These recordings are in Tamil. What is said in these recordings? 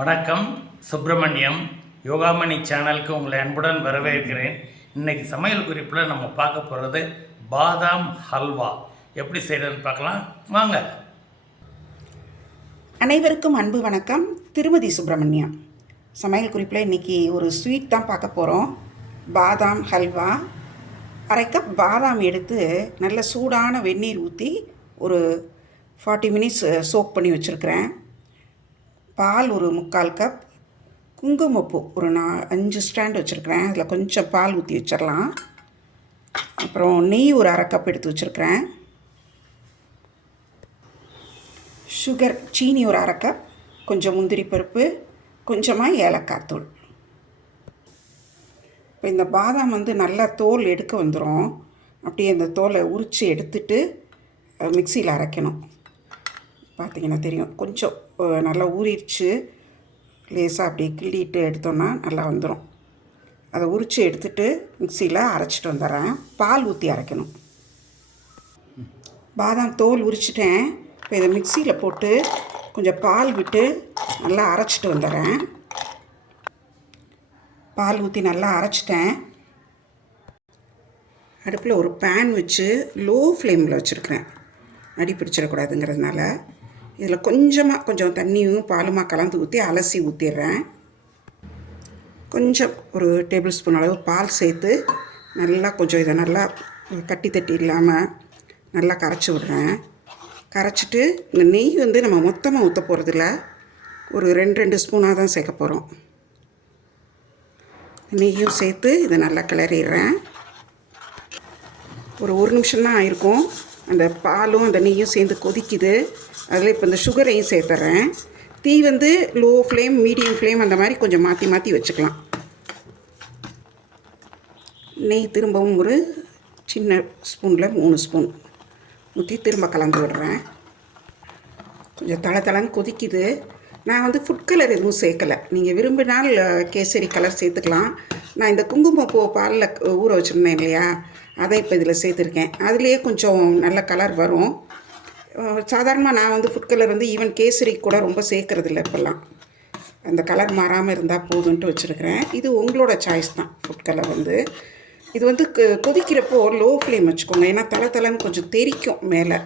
வணக்கம். சுப்பிரமணியம் யோகாமணி சேனலுக்கு உங்களை அன்புடன் வரவேற்கிறேன். இன்றைக்கி சமையல் குறிப்பில் நம்ம பார்க்க போகிறது பாதாம் ஹல்வா எப்படி செய்கிறதுன்னு பார்க்கலாம் வாங்க. அனைவருக்கும் அன்பு வணக்கம். திருமதி சுப்பிரமணியம். சமையல் குறிப்பில் இன்றைக்கி ஒரு ஸ்வீட் தான் பார்க்க போகிறோம். பாதாம் ஹல்வா. அரை கப் பாதாம் எடுத்து நல்ல சூடான வெந்நீர் ஊற்றி ஒரு 40 மினிட்ஸ் சோக் பண்ணி வச்சுருக்கிறேன். பால் ஒரு 3/4 கப், குங்குமப்பூ ஒரு 5 ஸ்டாண்ட் வச்சுருக்கிறேன். அதில் கொஞ்சம் பால் ஊற்றி வச்சிடலாம். அப்புறம் நெய் ஒரு அரை கப் எடுத்து வச்சுருக்கிறேன். சுகர் சீனி ஒரு அரை கப், கொஞ்சம் முந்திரி பருப்பு, கொஞ்சமாக ஏலக்காய் தூள். இப்போ இந்த பாதாம் நல்லா தோல் எடுக்க வந்துடும். அப்படியே அந்த தோலை உரித்து எடுத்துட்டு மிக்சியில் அரைக்கணும். பார்த்திங்கன்னா தெரியும், கொஞ்சம் நல்லா ஊறிடுச்சு. லேசாக அப்படியே கிள்ளிட்டு எடுத்தோன்னா நல்லா வந்துடும். அதை உரித்து எடுத்துட்டு மிக்சியில் அரைச்சிட்டு வந்துடுறேன். பால் ஊற்றி அரைக்கணும். பாதாம் தோல் உரிச்சிட்டேன். இப்போ இதை மிக்சியில் போட்டு கொஞ்சம் பால் விட்டு நல்லா அரைச்சிட்டு வந்துடுறேன். பால் ஊற்றி நல்லா அரைச்சிட்டேன். அடுப்பில் ஒரு பேன் வச்சு லோ ஃப்ளேமில் வச்சுருக்கிறேன், அடி பிடிச்சிடக்கூடாதுங்கிறதுனால. இதில் கொஞ்சம் தண்ணியும் பாலுமாக கலந்து ஊற்றி அலசி ஊற்றிடுறேன். கொஞ்சம் ஒரு டேபிள் ஸ்பூன் அளவு பால் சேர்த்து நல்லா கொஞ்சம் இதை நல்லா கட்டி தட்டி இல்லாமல் நல்லா கரைச்சி விடுறேன். கரைச்சிட்டு இந்த நெய் நம்ம மொத்தமாக ஊற்ற போகிறதில்ல, ஒரு 2 ஸ்பூனாக தான் சேர்க்க போகிறோம். நெய்யும் சேர்த்து இதை நல்லா கிளறிடுறேன். ஒரு 1 நிமிஷம் தான் ஆயிருக்கும். அந்த பாலும் அந்த நெய்யும் சேர்ந்து கொதிக்குது. அதில் இப்போ இந்த சுகரையும் சேர்த்துட்றேன். தீ லோ ஃப்ளேம், மீடியம் ஃப்ளேம் அந்த மாதிரி கொஞ்சம் மாற்றி மாற்றி வச்சுக்கலாம். நெய் திரும்பவும் ஒரு சின்ன ஸ்பூனில் 3 ஸ்பூன் ஊற்றி திரும்ப கலந்து விடுறேன். கொஞ்சம் தளன்னு கொதிக்குது. நான் ஃபுட் கலர் எதுவும் சேர்க்கலை. நீங்கள் விரும்பினால் கேசரி கலர் சேர்த்துக்கலாம். நான் இந்த குங்குமப்பூ பாலில் ஊற வச்சுருந்தேன் இல்லையா, அதை இப்போ இதில் சேர்த்துருக்கேன். அதுலேயே கொஞ்சம் நல்ல கலர் வரும். சாதாரணமாக நான் ஃபுட் கலர் ஈவன் கேசரி கூட ரொம்ப சேர்க்குறதில்ல இப்போல்லாம். அந்த கலர் மாறாமல் இருந்தால் போதுன்ட்டு வச்சுருக்கிறேன். இது உங்களோட சாய்ஸ் தான். ஃபுட் கலர் இது கொதிக்கிறப்போ லோ ஃப்ளேம் வச்சுக்கோங்க. ஏன்னா தளன்னு கொஞ்சம் தெரிக்கும் மேலே.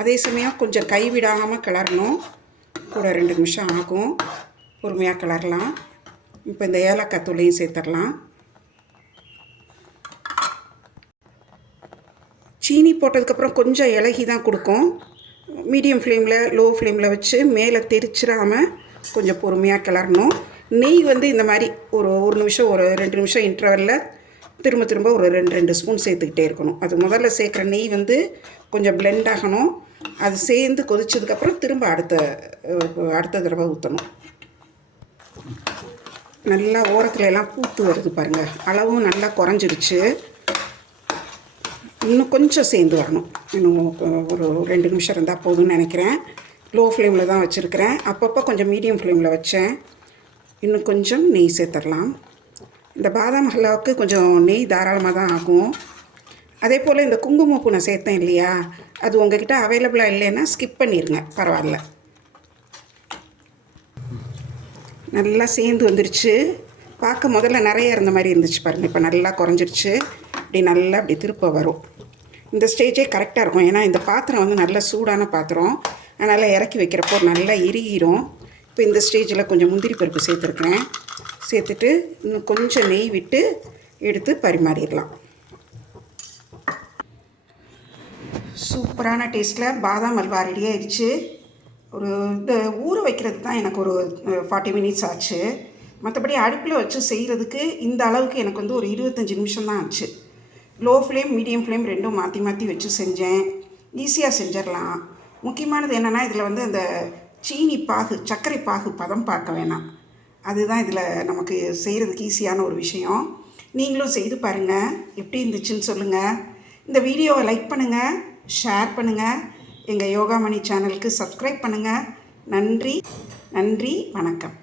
அதே சமயம் கொஞ்சம் கைவிடாமல் கிளறணும். கூட 2 நிமிஷம் ஆகும். பொறுமையாக கிளறலாம். இப்போ இந்த ஏலக்காய் தூளையும் சேர்த்துடலாம். சீனி போட்டதுக்கப்புறம் கொஞ்சம் இலகி தான் கொடுக்கும். மீடியம் ஃப்ளேமில் லோ ஃப்ளேமில் வச்சு மேலே தெரிச்சிடாமல் கொஞ்சம் பொறுமையாக கிளறணும். நெய் இந்த மாதிரி ஒரு நிமிஷம், ஒரு 2 நிமிஷம் இன்டர்வலில் திரும்ப ஒரு 2 ஸ்பூன் சேர்த்துக்கிட்டே இருக்கணும். அது முதல்ல சேர்க்குற நெய் கொஞ்சம் பிளெண்ட் ஆகணும். அது சேர்ந்து கொதிச்சதுக்கப்புறம் திரும்ப அடுத்த தடவை ஊற்றணும். நல்லா ஓரத்துல எல்லாம் பூத்து வருது பாருங்கள். அளவும் நல்லா குறைஞ்சிருச்சு. இன்னும் கொஞ்சம் சேர்ந்து வரணும். இன்னும் ஒரு 2 நிமிஷம் இருந்தால் போதும்னு நினைக்கிறேன். லோ ஃப்ளேமில் தான் வச்சுருக்கிறேன். அப்பப்போ கொஞ்சம் மீடியம் ஃப்ளேமில் வச்சேன். இன்னும் கொஞ்சம் நெய் சேர்த்துடலாம். இந்த பாதாம் ஹல்வாவுக்கு கொஞ்சம் நெய் தாராளமாக தான் ஆகும். அதே போல் இந்த குங்குமப்பூ நான் சேர்த்தேன் இல்லையா, அது உங்ககிட்ட அவைலபிளாக இல்லைன்னா ஸ்கிப் பண்ணிடுங்க, பரவாயில்ல. நல்லா சேர்ந்து வந்துருச்சு. பார்க்க முதல்ல நிறைய இருந்த மாதிரி இருந்துச்சு பாருங்கள். இப்போ நல்லா குறைஞ்சிருச்சு. அப்படி திருப்ப வரும். இந்த ஸ்டேஜே கரெக்டாக இருக்கும். ஏன்னா இந்த பாத்திரம் நல்ல சூடான பாத்திரம். அதனால் இறக்கி வைக்கிறப்போ நல்லா இறுகிரும். இப்போ இந்த ஸ்டேஜில் கொஞ்சம் முந்திரி பருப்பு சேர்த்துருக்கேன். சேர்த்துட்டு இன்னும் கொஞ்சம் நெய் விட்டு எடுத்து பரிமாறிடலாம். சூப்பரான டேஸ்ட்டில் பாதாம் அல்வா ரெடி ஆயிடுச்சு. இந்த ஊற வைக்கிறது தான் எனக்கு ஒரு 40 மினிட்ஸ் ஆச்சு. மற்றபடி அடுப்பில் வச்சு செய்கிறதுக்கு இந்த அளவுக்கு எனக்கு ஒரு 25 நிமிஷம் தான் ஆச்சு. லோ ஃப்ளேம், மீடியம் ஃப்ளேம் ரெண்டும் மாற்றி மாற்றி வச்சு செஞ்சேன். ஈஸியாக செஞ்சிடலாம். முக்கியமானது என்னென்னா இதில் அந்த சீனி பாகு, சர்க்கரை பாகு பதம் பார்க்க வேணாம். அதுதான் இதில் நமக்கு செய்கிறதுக்கு ஈஸியான ஒரு விஷயம். நீங்களும் செய்து பாருங்கள், எப்படி இருந்துச்சுன்னு சொல்லுங்கள். இந்த வீடியோவை லைக் பண்ணுங்கள், ஷேர் பண்ணுங்கள். எங்கள் யோகாமணி சேனலுக்கு சப்ஸ்கிரைப் பண்ணுங்கள். நன்றி, வணக்கம்.